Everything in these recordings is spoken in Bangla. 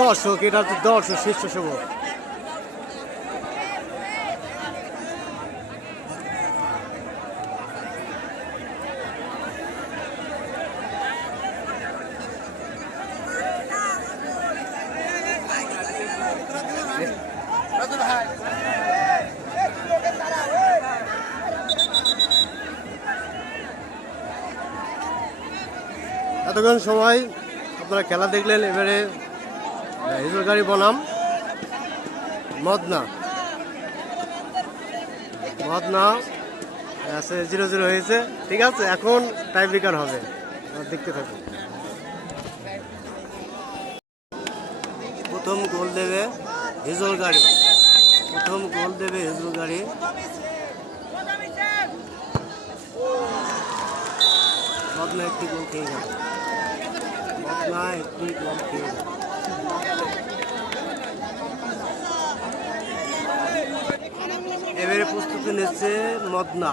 দর্শক, এটা হচ্ছে দর্শক স্বেচ্ছাসেবক। এতক্ষণ সময় আপনারা খেলা দেখলেন। এবারে হিজলগাড়ি বনাম মদনা আছে 0-0 হয়েছে। ঠিক আছে, এখন টাই ব্রেকার হবে, দেখতে থাকুন। প্রথম গোল দেবে হিজলগাড়ি, মদনা একটি গোল খেয়ে গেল, এবারে প্রস্তুতি নিচ্ছে মদনা,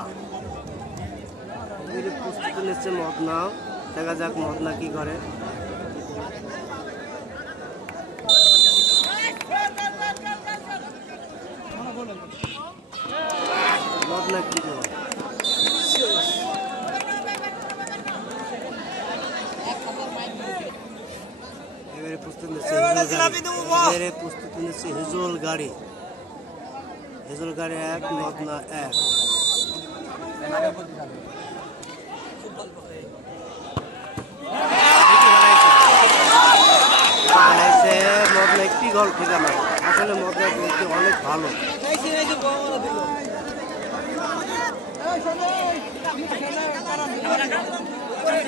দেখা যাক মদনা কি করে। মদনা কি করে, এবারে প্রস্তুতি নিচ্ছে হিজলগাড়ি 1, মদনা 1। মদনা একটি গোল খেতে না, আসলে মদনা গোলটি অনেক ভালো।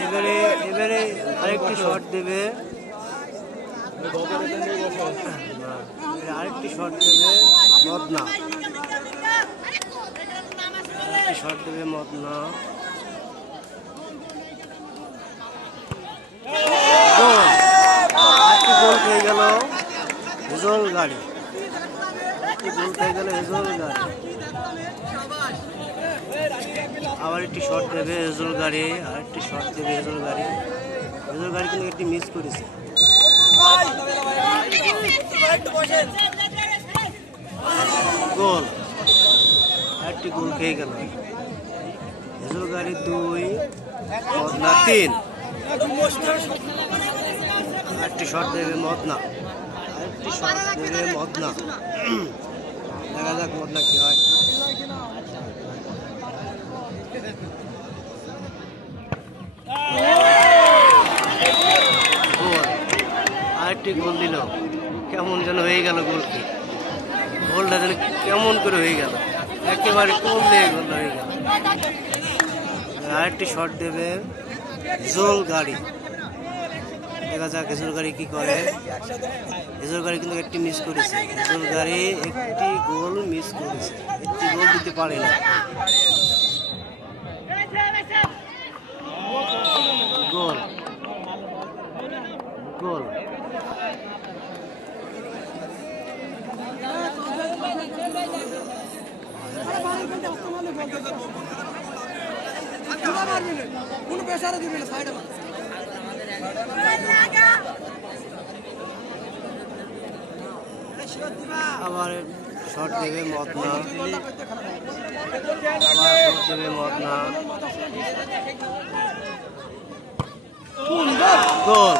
এবারে আরেকটি শট দেবে, মদনা, গোল খেয়ে গেল হিজলগাড়ি, আবার একটি শট দেবে হিজলগাড়ি, হিজলগাড়ি কিন্তু একটি মিস করেছে। গোল, আরেকটি গোল খেয়ে গেল হিজলগাড়ি 2, মদনা 3। আরেকটি শট দেবে মদনা, দেখা যাক মদনা কি হয়। গোল, আরেকটি গোল দিল, কেমন যেন হয়ে গেল গোলটা যেন কেমন করে হয়ে গেল, একেবারে কোল দিয়ে গোল হয়ে গেল। আরেকটি শট দেবে হিজলগাড়ি, দেখা যাক হিজলগাড়ি কি করে। হিজলগাড়ি কিন্তু একটি মিস করেছে, একটি গোল দিতে পারে না। গোল, আবার শট দেবে মদনা, গোল,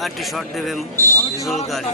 আরেকটি শট দেবে হিজলগাড়ি।